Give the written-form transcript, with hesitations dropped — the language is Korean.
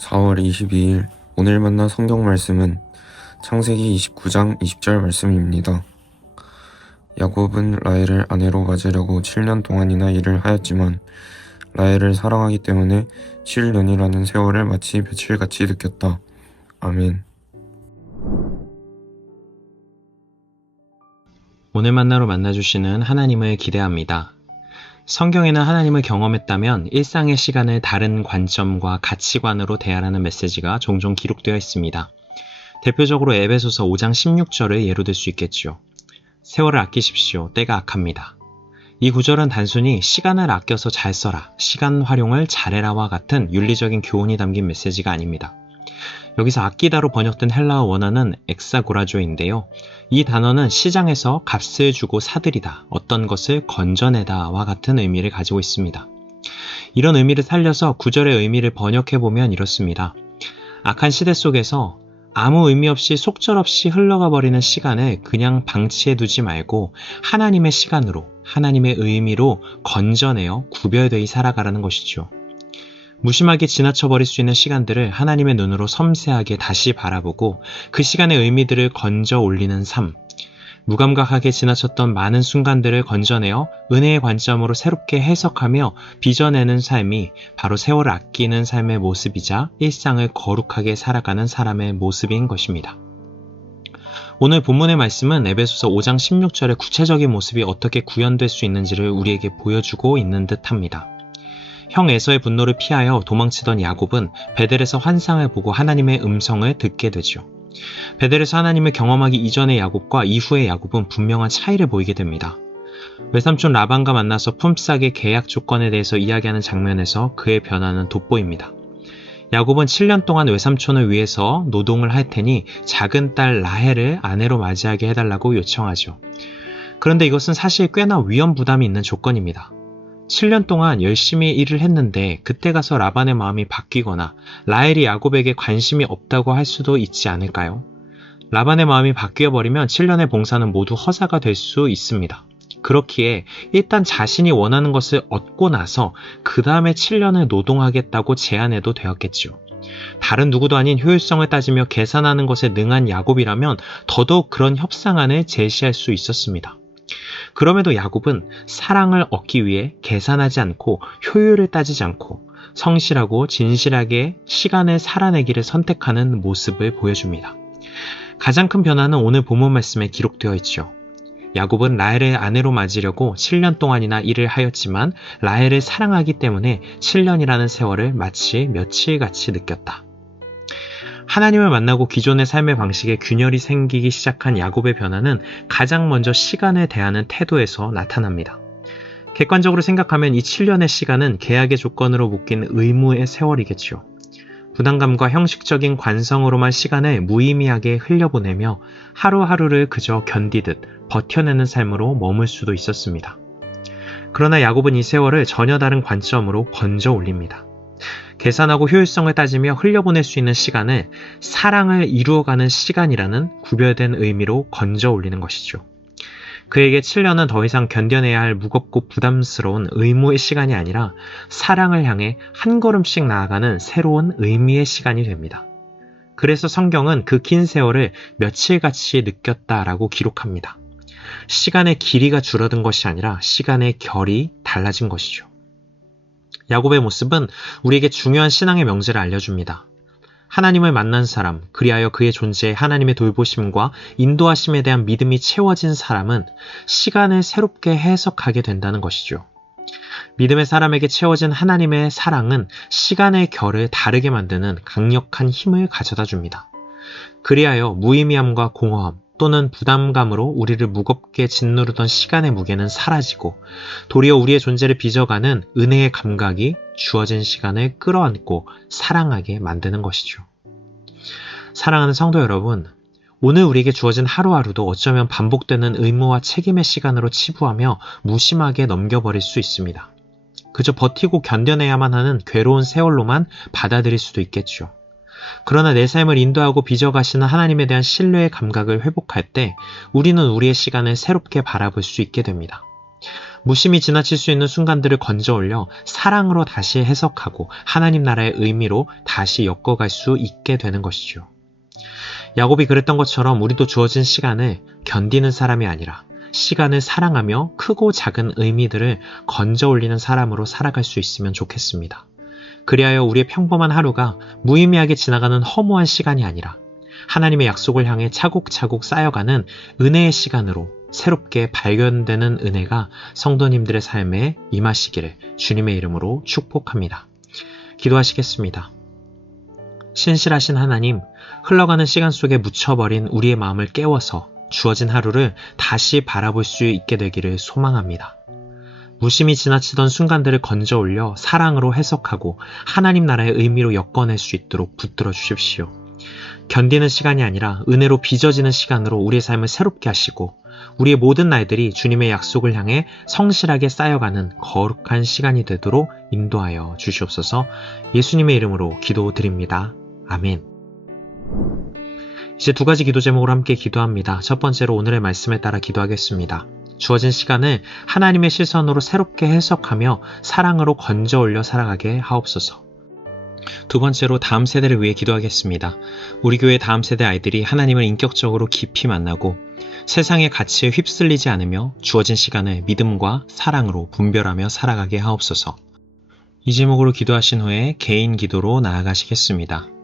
4월 22일 오늘 만난 성경 말씀은 창세기 29장 20절 말씀입니다. 야곱은 라헬을 아내로 맞으려고 7년 동안이나 일을 하였지만 라헬을 사랑하기 때문에 7년이라는 세월을 마치 며칠같이 느꼈다. 아멘. 오늘 만나로 만나주시는 하나님을 기대합니다. 성경에는 하나님을 경험했다면 일상의 시간을 다른 관점과 가치관으로 대하라는 메시지가 종종 기록되어 있습니다. 대표적으로 에베소서 5장 16절을 예로 들 수 있겠죠. 세월을 아끼십시오. 때가 악합니다. 이 구절은 단순히 시간을 아껴서 잘 써라, 시간 활용을 잘해라와 같은 윤리적인 교훈이 담긴 메시지가 아닙니다. 여기서 아끼다로 번역된 헬라어 원어는 엑사고라조인데요. 이 단어는 시장에서 값을 주고 사들이다, 어떤 것을 건져내다와 같은 의미를 가지고 있습니다. 이런 의미를 살려서 구절의 의미를 번역해보면 이렇습니다. 악한 시대 속에서 아무 의미 없이 속절없이 흘러가 버리는 시간을 그냥 방치해두지 말고 하나님의 시간으로, 하나님의 의미로 건져내어 구별되이 살아가라는 것이죠. 무심하게 지나쳐버릴 수 있는 시간들을 하나님의 눈으로 섬세하게 다시 바라보고 그 시간의 의미들을 건져 올리는 삶, 무감각하게 지나쳤던 많은 순간들을 건져내어 은혜의 관점으로 새롭게 해석하며 빚어내는 삶이 바로 세월을 아끼는 삶의 모습이자 일상을 거룩하게 살아가는 사람의 모습인 것입니다. 오늘 본문의 말씀은 에베소서 5장 16절의 구체적인 모습이 어떻게 구현될 수 있는지를 우리에게 보여주고 있는 듯합니다. 형 에서의 분노를 피하여 도망치던 야곱은 베델에서 환상을 보고 하나님의 음성을 듣게 되죠. 베델에서 하나님을 경험하기 이전의 야곱과 이후의 야곱은 분명한 차이를 보이게 됩니다. 외삼촌 라반과 만나서 품삯의 계약 조건에 대해서 이야기하는 장면에서 그의 변화는 돋보입니다. 야곱은 7년 동안 외삼촌을 위해서 노동을 할 테니 작은 딸 라헬을 아내로 맞이하게 해달라고 요청하죠. 그런데 이것은 사실 꽤나 위험 부담이 있는 조건입니다. 7년 동안 열심히 일을 했는데 그때 가서 라반의 마음이 바뀌거나 라헬이 야곱에게 관심이 없다고 할 수도 있지 않을까요? 라반의 마음이 바뀌어버리면 7년의 봉사는 모두 허사가 될 수 있습니다. 그렇기에 일단 자신이 원하는 것을 얻고 나서 그 다음에 7년을 노동하겠다고 제안해도 되었겠죠. 다른 누구도 아닌 효율성을 따지며 계산하는 것에 능한 야곱이라면 더더욱 그런 협상안을 제시할 수 있었습니다. 그럼에도 야곱은 사랑을 얻기 위해 계산하지 않고 효율을 따지지 않고 성실하고 진실하게 시간을 살아내기를 선택하는 모습을 보여줍니다. 가장 큰 변화는 오늘 본문 말씀에 기록되어 있죠. 야곱은 라헬을 아내로 맞으려고 7년 동안이나 일을 하였지만 라헬을 사랑하기 때문에 7년이라는 세월을 마치 며칠같이 느꼈다. 하나님을 만나고 기존의 삶의 방식에 균열이 생기기 시작한 야곱의 변화는 가장 먼저 시간에 대하는 태도에서 나타납니다. 객관적으로 생각하면 이 7년의 시간은 계약의 조건으로 묶인 의무의 세월이겠죠. 부담감과 형식적인 관성으로만 시간을 무의미하게 흘려보내며 하루하루를 그저 견디듯 버텨내는 삶으로 머물 수도 있었습니다. 그러나 야곱은 이 세월을 전혀 다른 관점으로 건져 올립니다. 계산하고 효율성을 따지며 흘려보낼 수 있는 시간을 사랑을 이루어가는 시간이라는 구별된 의미로 건져 올리는 것이죠. 그에게 7년은 더 이상 견뎌내야 할 무겁고 부담스러운 의무의 시간이 아니라 사랑을 향해 한 걸음씩 나아가는 새로운 의미의 시간이 됩니다. 그래서 성경은 그 긴 세월을 며칠같이 느꼈다라고 기록합니다. 시간의 길이가 줄어든 것이 아니라 시간의 결이 달라진 것이죠. 야곱의 모습은 우리에게 중요한 신앙의 명제를 알려줍니다. 하나님을 만난 사람, 그리하여 그의 존재에 하나님의 돌보심과 인도하심에 대한 믿음이 채워진 사람은 시간을 새롭게 해석하게 된다는 것이죠. 믿음의 사람에게 채워진 하나님의 사랑은 시간의 결을 다르게 만드는 강력한 힘을 가져다 줍니다. 그리하여 무의미함과 공허함, 또는 부담감으로 우리를 무겁게 짓누르던 시간의 무게는 사라지고 도리어 우리의 존재를 빚어가는 은혜의 감각이 주어진 시간을 끌어안고 사랑하게 만드는 것이죠. 사랑하는 성도 여러분, 오늘 우리에게 주어진 하루하루도 어쩌면 반복되는 의무와 책임의 시간으로 치부하며 무심하게 넘겨버릴 수 있습니다. 그저 버티고 견뎌내야만 하는 괴로운 세월로만 받아들일 수도 있겠죠. 그러나 내 삶을 인도하고 빚어가시는 하나님에 대한 신뢰의 감각을 회복할 때 우리는 우리의 시간을 새롭게 바라볼 수 있게 됩니다. 무심히 지나칠 수 있는 순간들을 건져 올려 사랑으로 다시 해석하고 하나님 나라의 의미로 다시 엮어갈 수 있게 되는 것이죠. 야곱이 그랬던 것처럼 우리도 주어진 시간을 견디는 사람이 아니라 시간을 사랑하며 크고 작은 의미들을 건져 올리는 사람으로 살아갈 수 있으면 좋겠습니다. 그리하여 우리의 평범한 하루가 무의미하게 지나가는 허무한 시간이 아니라 하나님의 약속을 향해 차곡차곡 쌓여가는 은혜의 시간으로 새롭게 발견되는 은혜가 성도님들의 삶에 임하시기를 주님의 이름으로 축복합니다. 기도하시겠습니다. 신실하신 하나님, 흘러가는 시간 속에 묻혀버린 우리의 마음을 깨워서 주어진 하루를 다시 바라볼 수 있게 되기를 소망합니다. 무심히 지나치던 순간들을 건져 올려 사랑으로 해석하고 하나님 나라의 의미로 엮어낼 수 있도록 붙들어 주십시오. 견디는 시간이 아니라 은혜로 빚어지는 시간으로 우리의 삶을 새롭게 하시고 우리의 모든 날들이 주님의 약속을 향해 성실하게 쌓여가는 거룩한 시간이 되도록 인도하여 주시옵소서. 예수님의 이름으로 기도드립니다. 아멘. 이제 두 가지 기도 제목으로 함께 기도합니다. 첫 번째로 오늘의 말씀에 따라 기도하겠습니다. 주어진 시간을 하나님의 시선으로 새롭게 해석하며 사랑으로 건져 올려 살아가게 하옵소서. 두 번째로 다음 세대를 위해 기도하겠습니다. 우리 교회 다음 세대 아이들이 하나님을 인격적으로 깊이 만나고 세상의 가치에 휩쓸리지 않으며 주어진 시간을 믿음과 사랑으로 분별하며 살아가게 하옵소서. 이 제목으로 기도하신 후에 개인 기도로 나아가시겠습니다.